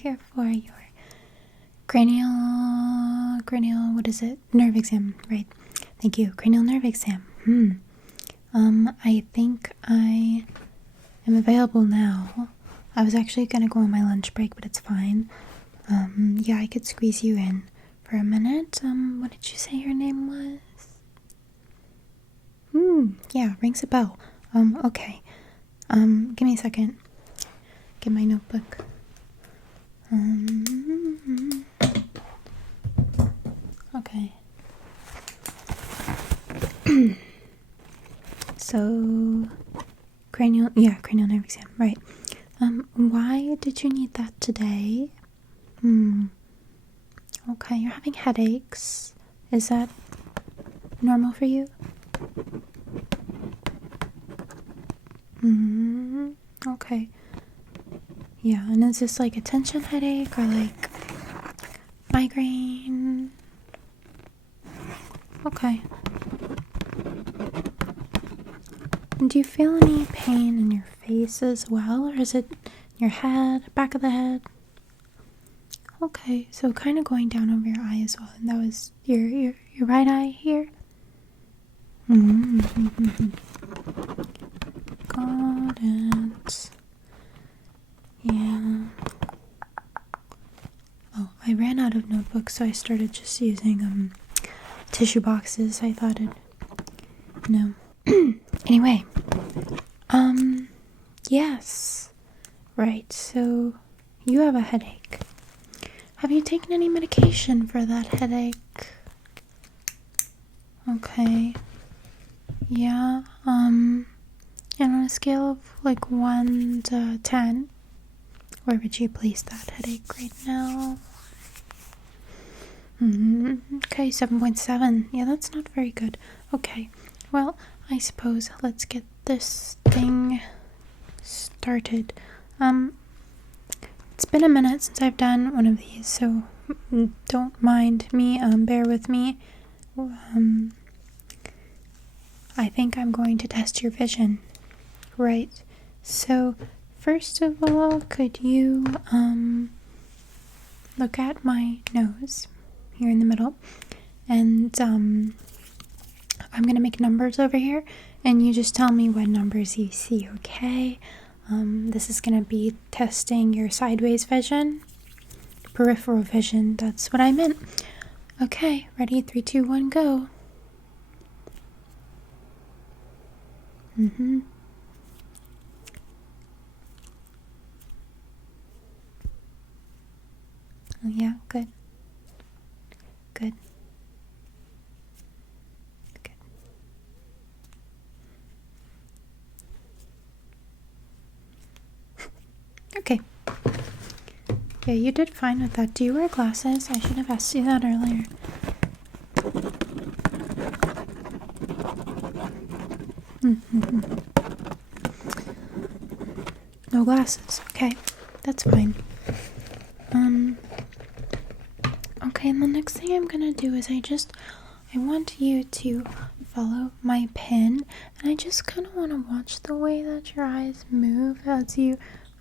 here for your cranial, what is it? Nerve exam, right? Thank you, cranial nerve exam. I think I am available now. I was actually gonna go on my lunch break, but it's fine. Yeah, I could squeeze you in for a minute. What did you say your name was? Yeah, rings a bell. Okay. Give me a second. Get my notebook. Okay. So, cranial nerve exam, right. Why did you need that today? Okay, you're having headaches. Is that normal for you? Okay. Yeah, and is this like a tension headache or like migraine? Okay. And do you feel any pain in your face as well, or is it your head, back of the head? Okay, so kind of going down over your eye as well, and that was your right eye here? Got it. Yeah. Oh, I ran out of notebooks, so I started just using tissue boxes. I thought no. Anyway, yes. Right, so you have a headache. Have you taken any medication for that headache? Okay. Yeah, and on a scale of like 1 to 10, where would you place that headache right now? Okay, 7.7. Yeah, that's not very good. Okay, well, I suppose let's get this thing started. It's been a minute since I've done one of these, so don't mind me, bear with me. I think I'm going to test your vision. Right, so first of all, could you look at my nose here in the middle, and I'm gonna make numbers over here, and you just tell me what numbers you see, okay? This is gonna be testing your sideways vision, peripheral vision, that's what I meant. Okay, ready? 3, 2, 1, go. Oh, yeah, good. Good. Good. Okay. Yeah, you did fine with that. Do you wear glasses? I should have asked you that earlier. No glasses. Okay, that's fine. Okay, and the next thing I'm gonna do is I want you to follow my pen, and I just kind of want to watch the way that your eyes move as you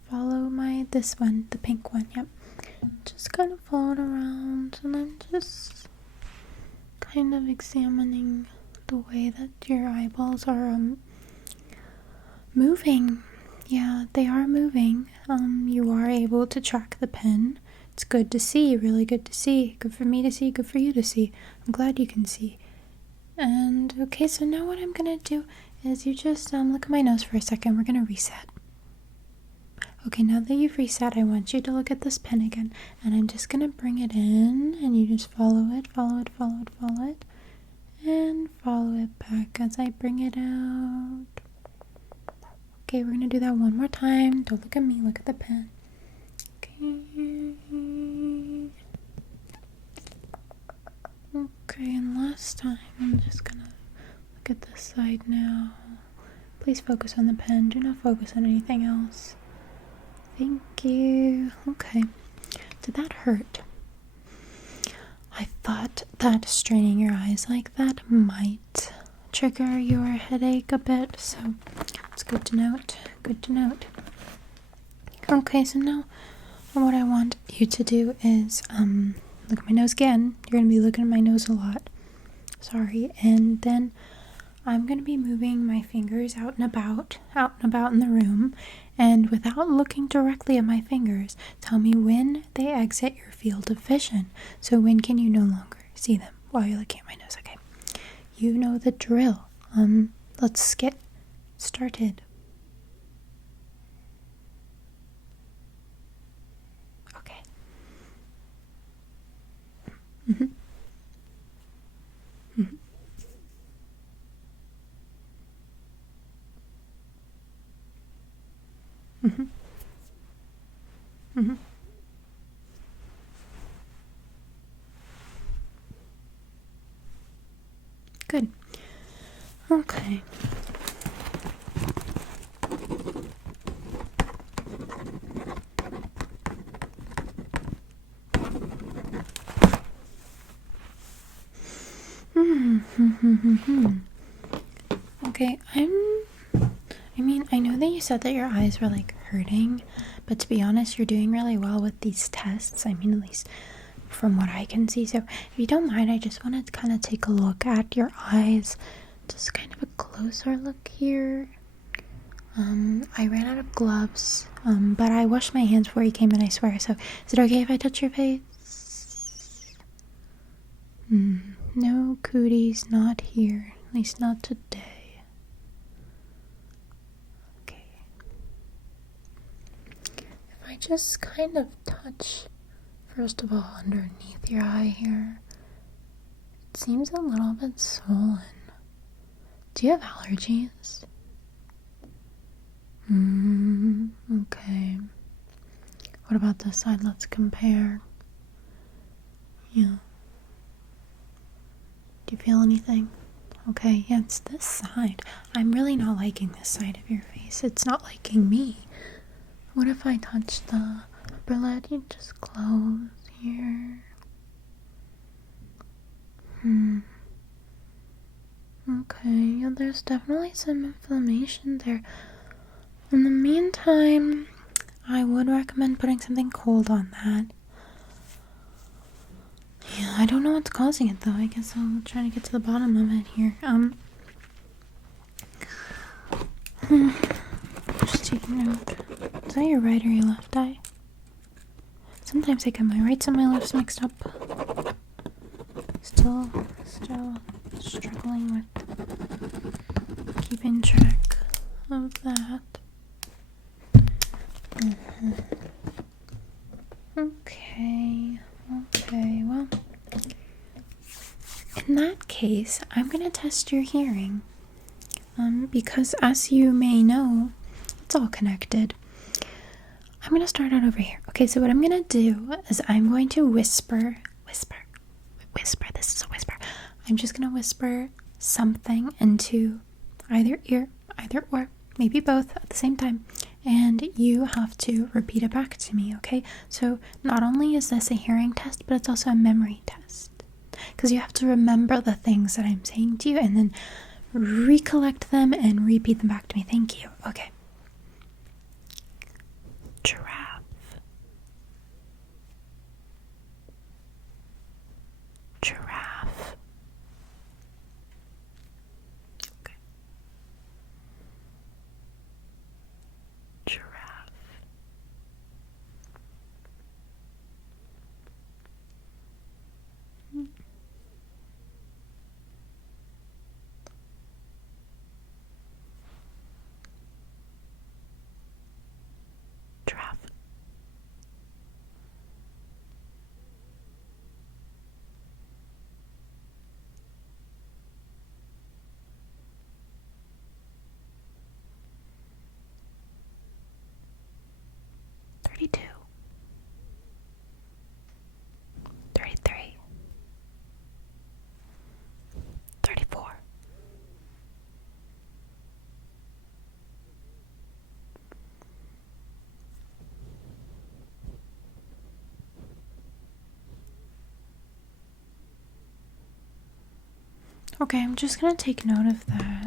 follow this one, the pink one, yep. Just kind of follow it around, and I'm just kind of examining the way that your eyeballs are moving. Yeah, they are moving. You are able to track the pen. It's good to see, really good to see. Good for me to see, good for you to see. I'm glad you can see. And okay, so now what I'm gonna do is you just look at my nose for a second. We're gonna reset. Okay, now that you've reset, I want you to look at this pen again, and I'm just gonna bring it in, and you just follow it, follow it, follow it, follow it, and follow it back as I bring it out. Okay, we're gonna do that one more time. Don't look at me, look at the pen. Okay, and last time, I'm just gonna look at this side now. Please focus on the pen, do not focus on anything else. Thank you. Okay, did that hurt? I thought that straining your eyes like that might trigger your headache a bit, so it's good to note. Good to note. Okay, so now what I want you to do is look at my nose again. You're going to be looking at my nose a lot. Sorry. And then I'm going to be moving my fingers out and about in the room. And without looking directly at my fingers, tell me when they exit your field of vision. So when can you no longer see them while you're looking at my nose? Okay. You know the drill. Let's get started. Okay. Mm-hmm. Mm-hmm. Mm-hmm. Mm-hmm. Good. Okay. Okay, I know that you said that your eyes were like hurting, but to be honest, you're doing really well with these tests. At least from what I can see. So if you don't mind, I just want to kind of take a look at your eyes. Just kind of a closer look here. I ran out of gloves, but I washed my hands before you came in, I swear. So is it okay if I touch your face? No cooties, not here. At least not today. Okay. If I just kind of touch, first of all, underneath your eye here, it seems a little bit swollen. Do you have allergies? Okay. What about this side? Let's compare. Yeah. Do you feel anything? Okay, yeah, it's this side. I'm really not liking this side of your face. It's not liking me. What if I touch the upper lid? You just close here. Okay, yeah, there's definitely some inflammation there. In the meantime, I would recommend putting something cold on that. Yeah, I don't know what's causing it though. I guess I'll try to get to the bottom of it here. Just taking note. Is that your right or your left eye? Sometimes I get my rights and my lefts mixed up. Still struggling with keeping track of that. Okay, well, in that case, I'm gonna test your hearing, because as you may know, it's all connected. I'm gonna start out over here. Okay, so what I'm gonna do is I'm going to whisper, this is a whisper. I'm just gonna whisper something into either ear, either or, maybe both at the same time. And you have to repeat it back to me, okay? So not only is this a hearing test, but it's also a memory test. Because you have to remember the things that I'm saying to you and then recollect them and repeat them back to me. Thank you. Okay. Giraffe. Giraffe. Okay. Giraffe. 32, 33, 34, 35. Okay, I'm just gonna take note of that.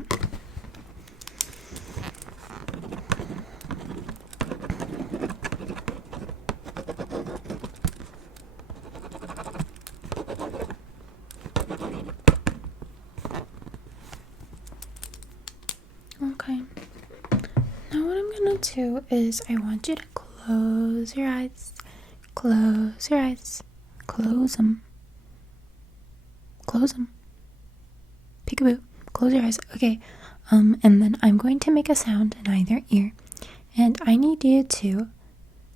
gonna do is I want you to close your eyes. Close your eyes. Close them. Close them. Peekaboo. Close your eyes. Okay. And then I'm going to make a sound in either ear. And I need you to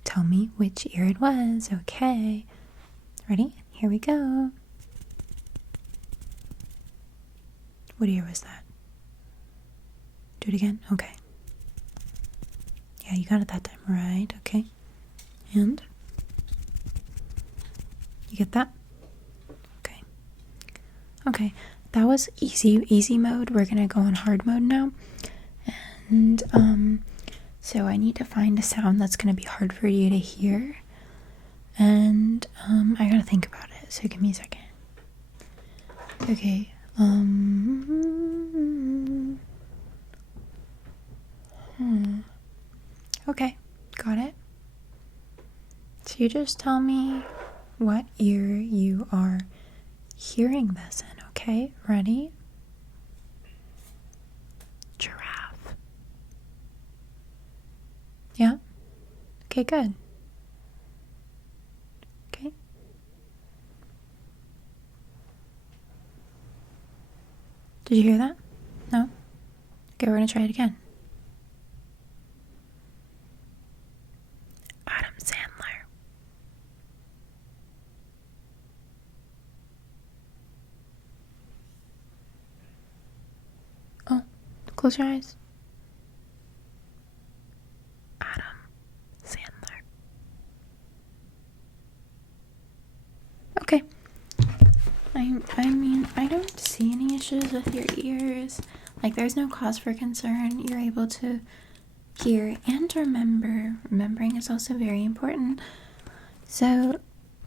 tell me which ear it was. Okay. Ready? Here we go. What ear was that? Do it again? Okay. Yeah, you got it that time. Right. Okay. And? You get that? Okay. Okay. That was easy mode. We're gonna go on hard mode now. And, so I need to find a sound that's gonna be hard for you to hear. And, I gotta think about it. So give me a second. Okay. Okay, got it. So you just tell me what ear you are hearing this in, okay? Ready? Giraffe. Yeah? Okay, good. Okay. Did you hear that? No? Okay, we're gonna try it again. Adam Sandler. Oh, close your eyes. Adam Sandler. Okay. I mean, I don't see any issues with your ears. Like, there's no cause for concern. You're able to hear and remember. Remembering is also very important. So,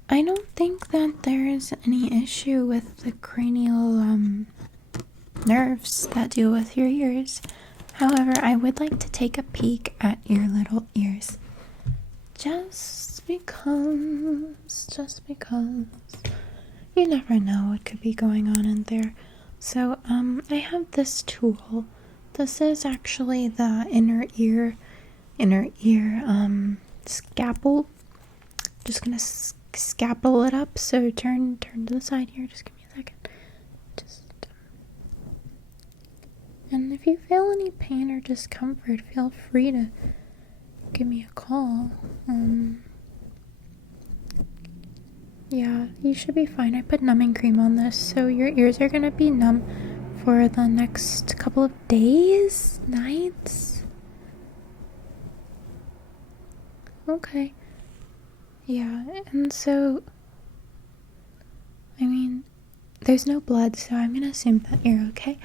I don't think that there's any issue with the cranial nerves that deal with your ears. However, I would like to take a peek at your little ears. Just because you never know what could be going on in there. So, I have this tool. This is actually the inner ear, scalpel. Just gonna scalpel it up. So turn to the side here. Just give me a second. And if you feel any pain or discomfort, feel free to give me a call. Yeah, you should be fine. I put numbing cream on this, so your ears are gonna be numb for the next couple of days, nights. Okay. Yeah, and so, I mean, there's no blood, so I'm gonna assume that you're okay.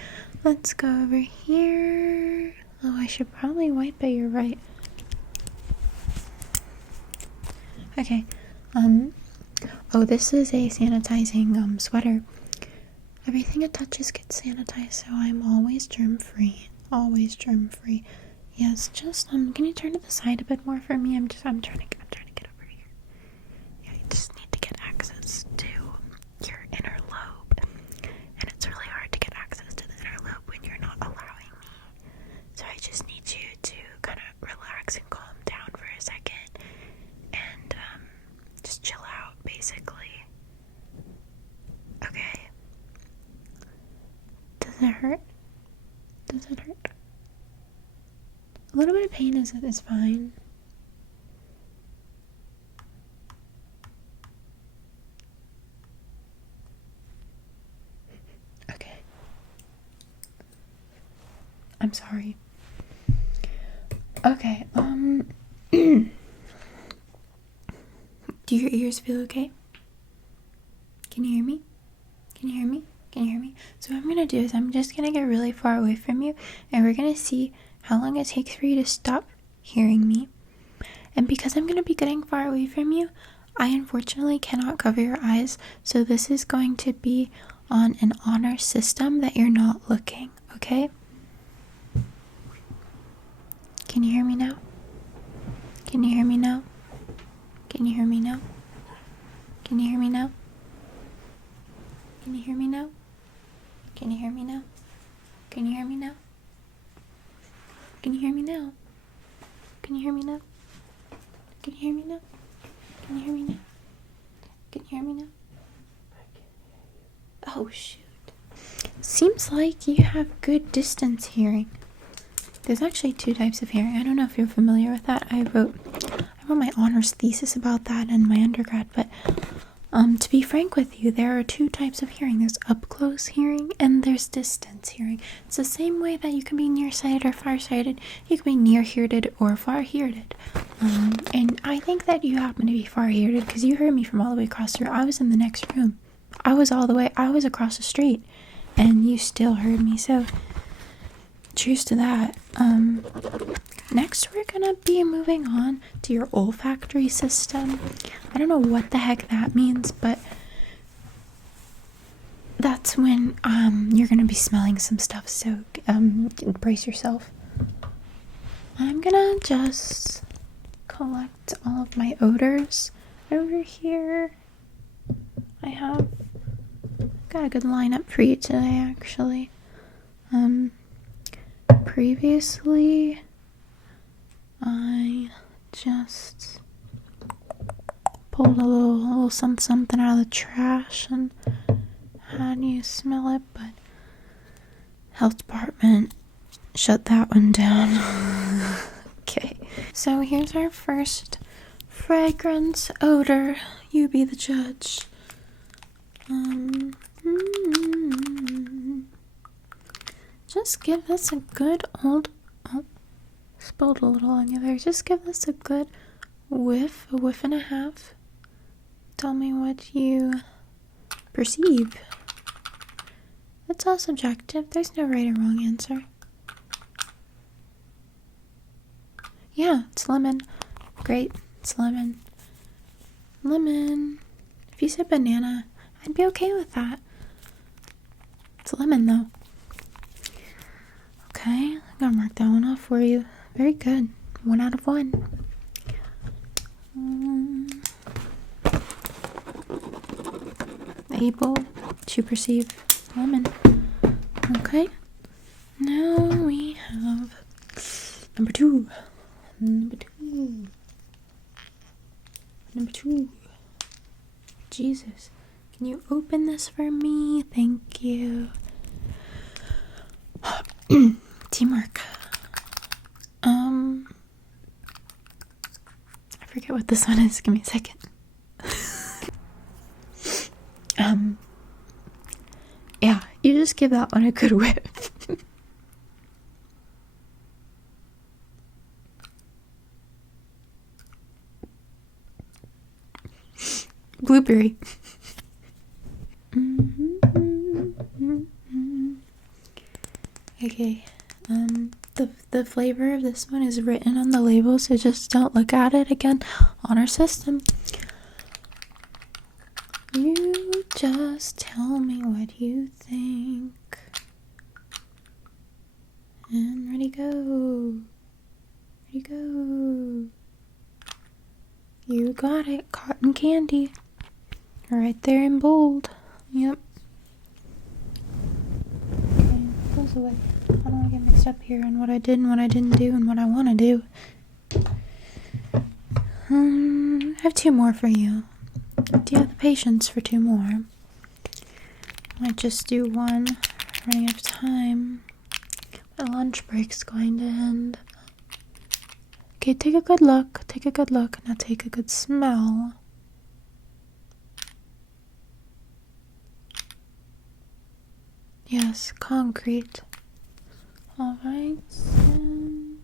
Let's go over here. Oh, I should probably wipe it, you're right. Okay, oh, this is a sanitizing, sweater. Everything it touches gets sanitized, so I'm always germ-free. Always germ-free. Yes, just, can you turn to the side a bit more for me? I'm trying to get over here. Yeah, you just need to get access to your inner lobe. And it's really hard to get access to the inner lobe when you're not allowing me. So I just need you to kind of relax and calm down for a second. And, just chill out, basically. Okay. Does it hurt? Does it hurt? A little bit of pain is fine. Okay. I'm sorry. Okay, do your ears feel okay? Can you hear me? Can you hear me? Can you hear me? So what I'm gonna do is I'm just gonna get really far away from you, and we're gonna see how long it takes for you to stop hearing me. And because I'm gonna be getting far away from you, I unfortunately cannot cover your eyes, so this is going to be on an honor system that you're not looking, okay? Can you hear me now? Can you hear me now? Can you hear me now? Can you hear me now? Can you hear me now? Can you hear me now? Can you hear me now? Can you hear me now? Can you hear me now? Can you hear me now? Can you hear me now? Can you hear me now? Oh, shoot. Seems like you have good distance hearing. There's actually 2 types of hearing. I don't know if you're familiar with that. I wrote my honors thesis about that in my undergrad, but to be frank with you, there are 2 types of hearing. There's up-close hearing and there's distance hearing. It's the same way that you can be nearsighted or farsighted. You can be near-heared or far-heared. And I think that you happen to be far-heared because you heard me from all the way across the room. I was in the next room. I was across the street, and you still heard me, so cheers to that. Next we're gonna be moving on to your olfactory system. I don't know what the heck that means, but that's when you're gonna be smelling some stuff, so brace yourself. I'm gonna just collect all of my odors over here. I have got a good lineup for you today, actually. Previously I just pulled a little something out of the trash and had you smell it, but health department shut that one down. Okay, so here's our first fragrance odor. You be the judge. Just give this a good old... Oh, spilled a little on you there. Just give this a good whiff, a whiff and a half. Tell me what you perceive. It's all subjective. There's no right or wrong answer. Yeah, it's lemon. Great, it's lemon. Lemon. If you said banana, I'd be okay with that. It's lemon, though. Okay, I'm gonna mark that one off for you. Very good. 1 out of 1. Able to perceive lemon. Okay. Now we have number 2. Number two. Jesus. Can you open this for me? Thank you. Teamwork. I forget what this one is. Give me a second. Yeah, you just give that one a good whiff. Blueberry. Okay, the flavor of this one is written on the label, so just don't look at it again on our system. You just tell me what you think. And ready, go. Ready, go. You got it. Cotton candy. Right there in bold. Yep. Okay, goes away. I don't want to get mixed up here on what I did and what I didn't do and what I want to do. I have 2 more for you. Do you have the patience for 2 more? Might just do 1. Running out of time. My lunch break's going to end. Okay, take a good look. Take a good look. Now take a good smell. Yes, concrete. Alright, and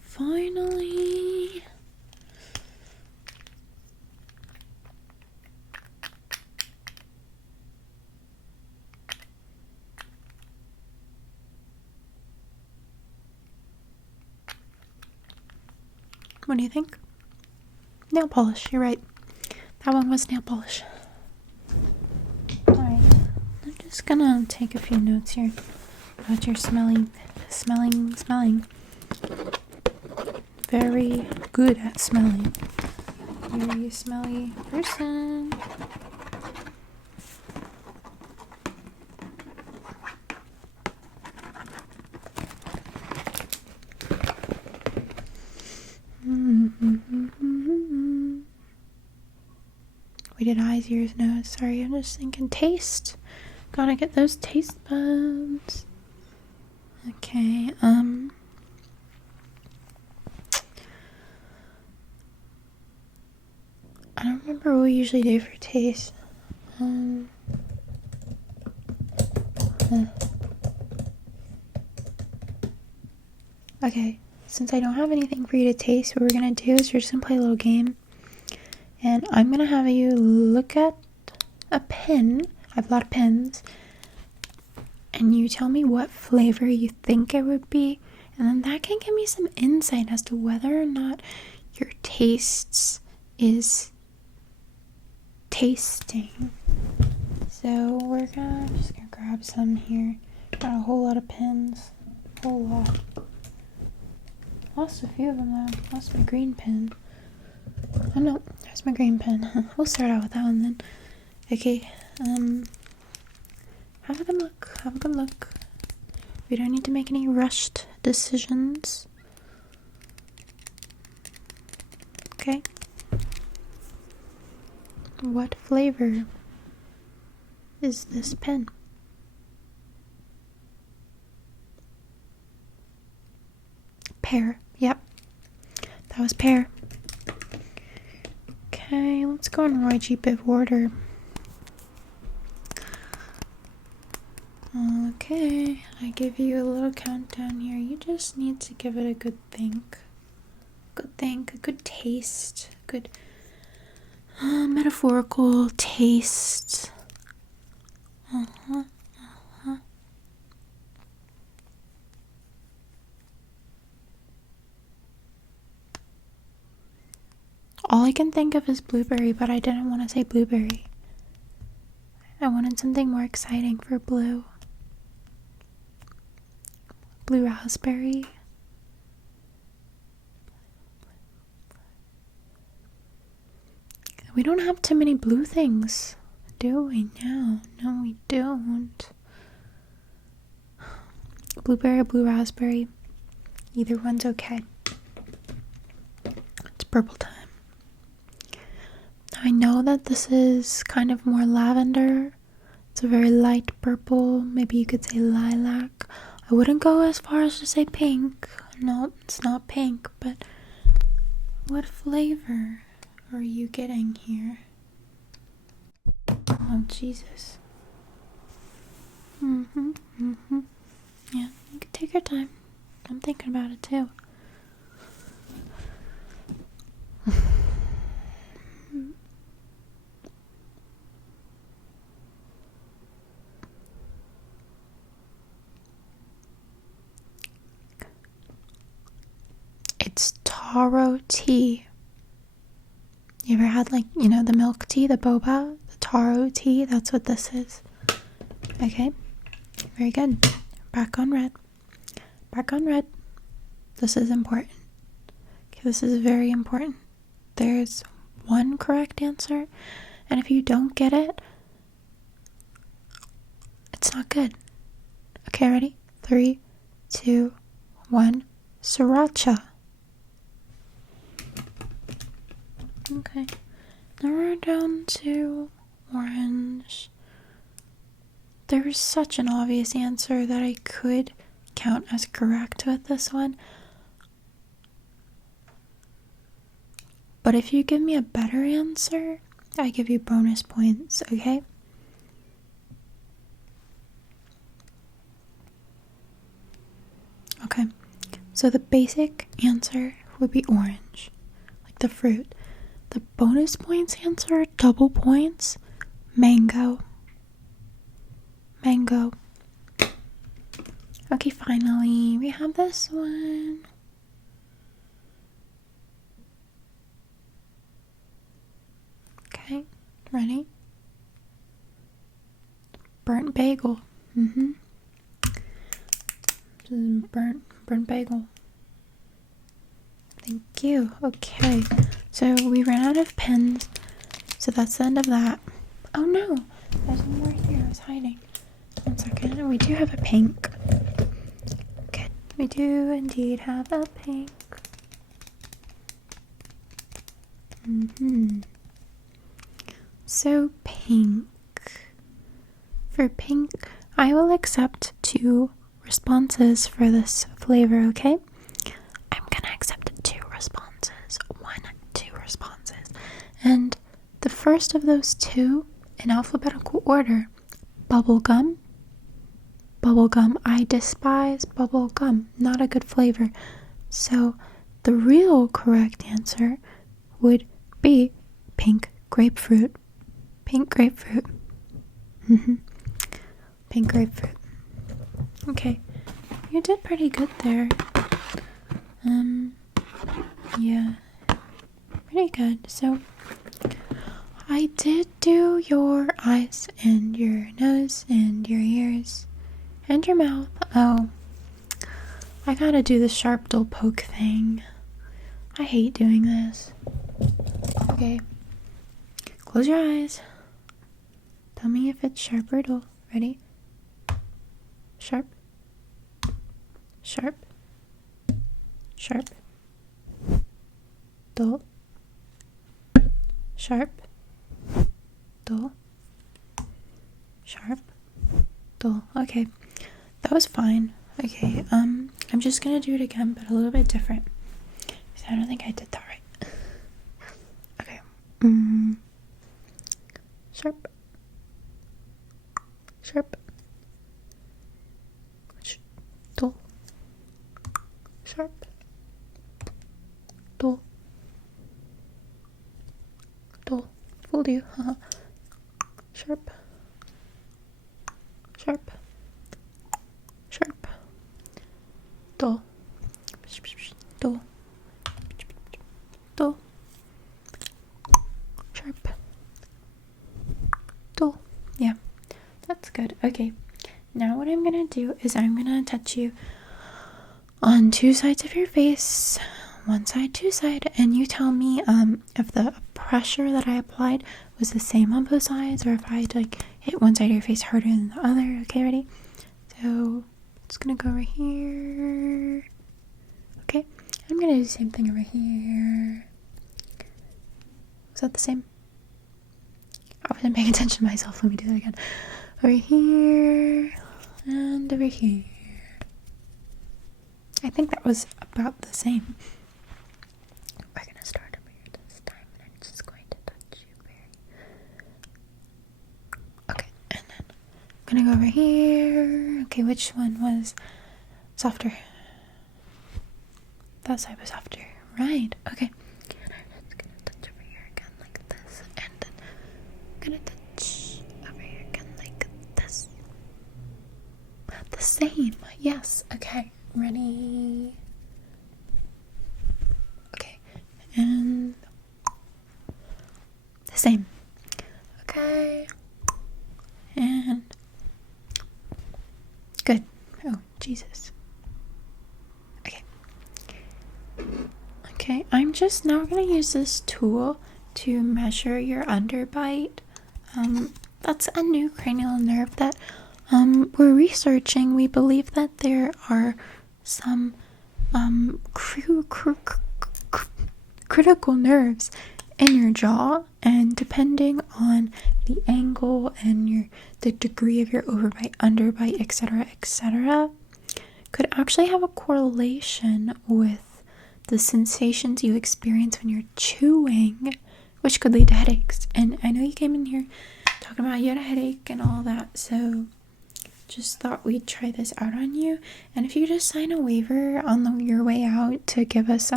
finally... What do you think? Nail polish, you're right. That one was nail polish. Alright, I'm just gonna take a few notes here about your smelling. Very good at smelling. Very smelly person. We did eyes, ears, nose. Sorry, I'm just thinking taste. Gotta get those taste buds. Okay, I don't remember what we usually do for taste. Okay, since I don't have anything for you to taste, what we're gonna do is we're just gonna play a little game. And I'm gonna have you look at a pen. I have a lot of pens. And you tell me what flavor you think it would be. And then that can give me some insight as to whether or not your tastes is tasting. So we're just gonna grab some here. Got a whole lot of pens. Whole lot. Lost a few of them though. Lost my green pen. Oh no, there's my green pen. We'll start out with that one then. Okay, have a good look. Have a good look. We don't need to make any rushed decisions. Okay. What flavor is this pen? Pear. Yep. That was pear. Okay, let's go in Roy G. Biv order. Okay, I give you a little countdown here. You just need to give it a good think. Good think, a good taste, good metaphorical taste. All I can think of is blueberry, but I didn't want to say blueberry. I wanted something more exciting for blue. Blue raspberry. We don't have too many blue things, do we? No, we don't. Blueberry or blue raspberry. Either one's okay. It's purple time. I know that this is kind of more lavender. It's a very light purple. Maybe you could say lilac. I wouldn't go as far as to say pink. No, it's not pink, but what flavor are you getting here? Oh, Jesus. Yeah, you can take your time. I'm thinking about it too. It's taro tea. You ever had, like, you know, the milk tea, the boba? The taro tea? That's what this is. Okay. Very good. Back on red. Back on red. This is important. Okay, this is very important. There's one correct answer, and if you don't get it, it's not good. Okay, ready? 3, 2, 1. Sriracha. Okay. Now we're down to orange. There's such an obvious answer that I could count as correct with this one. But if you give me a better answer, I give you bonus points, okay? Okay. So the basic answer would be orange, like the fruit. The bonus points answer, double points, mango. Mango. Okay, finally, we have this one. Okay, ready? Burnt bagel. Burnt bagel. Thank you. Okay, so we ran out of pens, so that's the end of that. Oh no, there's one more here. I was hiding. 1 second. We do have a pink. Okay, we do indeed have a pink. So pink. For pink, I will accept 2 responses for this flavor, okay? I'm gonna accept 2 responses. 2 responses. And the first of those 2, in alphabetical order, bubblegum. Bubblegum. I despise bubblegum. Not a good flavor. So the real correct answer would be pink grapefruit. Pink grapefruit. Pink grapefruit. Okay. You did pretty good there. Yeah. Pretty good. So I did do your eyes and your nose and your ears and your mouth. Oh, I gotta do the sharp dull poke thing. I hate doing this. Okay. Close your eyes. Tell me if it's sharp or dull. Ready? Sharp. Sharp. Sharp. Dull. Sharp. Dull. Sharp. Dull. Okay. That was fine. Okay, I'm just gonna do it again, but a little bit different. Because I don't think I did that right. Okay. Sharp. Sharp. Dull. Sharp. Dull. Dull. Fooled you. Sharp. Sharp. Sharp. Dull. Dull. Dull. Sharp. Dull. Yeah, that's good. Okay, now what I'm gonna do is I'm gonna touch you on 2 sides of your face, 1 side, 2 side, and you tell me if the pressure that I applied was the same on both sides, or if I hit one side of your face harder than the other. Okay, ready? So it's gonna go over here. Okay, I'm gonna do the same thing over here. Is that the same? I wasn't paying attention to myself. Let me do that again. Over here and over here. I think that was about the same. We're gonna start over here this time, and I'm just going to touch you Okay, and then I'm gonna go over here. Okay, which one was softer? That side was softer. Right, okay. And I'm just gonna touch over here again like this. And then I'm gonna touch over here again like this. The same. Yes. Okay. Ready? Okay. And the same. Okay. And good. Oh, Jesus. Okay, I'm just now going to use this tool to measure your underbite. That's a new cranial nerve that we're researching. We believe that there are some critical nerves in your jaw, and depending on the angle and the degree of your overbite, underbite, etc., could actually have a correlation with the sensations you experience when you're chewing, which could lead to headaches. And I know you came in here talking about you had a headache and all that, so just thought we'd try this out on you. And if you just sign a waiver on your way out to give us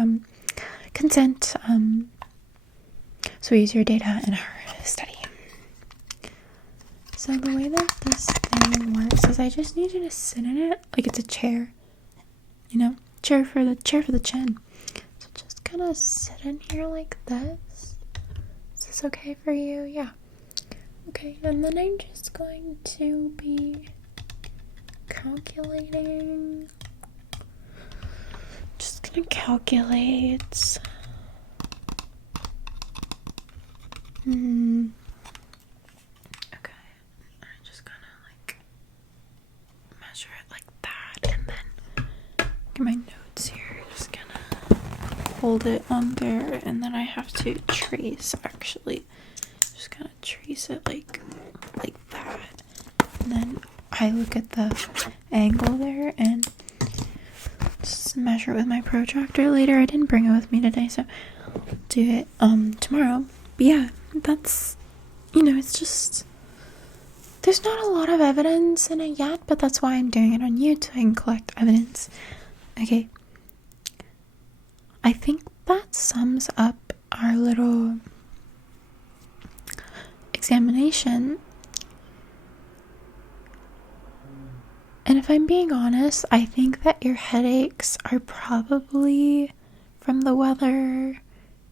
consent, so we use your data in our study. So the way that this thing works is I just need you to sit in it like it's a chair, chair for the chin. So just kind of sit in here like this. Is this okay for you? Yeah. Okay, and then I'm just going to be calculating. Just gonna calculate. Okay, I'm just gonna measure it like that, and then get my notes here. Just gonna hold it on there, and then I have to trace actually. just kind of trace it like that. And then I look at the angle there and just measure it with my protractor later. I didn't bring it with me today, so I'll do it tomorrow. But yeah, that's, it's just, there's not a lot of evidence in it yet, but that's why I'm doing it on you, so I can collect evidence. Okay. I think that sums up our little examination. And if I'm being honest, I think that your headaches are probably from the weather.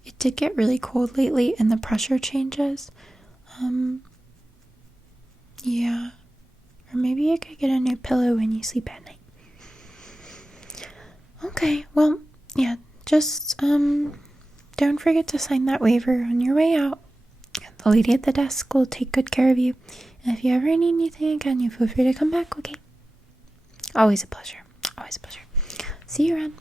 It did get really cold lately and the pressure changes. Yeah. Or maybe you could get a new pillow when you sleep at night. Okay, well, yeah, just don't forget to sign that waiver on your way out. The lady at the desk will take good care of you. And if you ever need anything again, you feel free to come back, okay? Always a pleasure. Always a pleasure. See you around.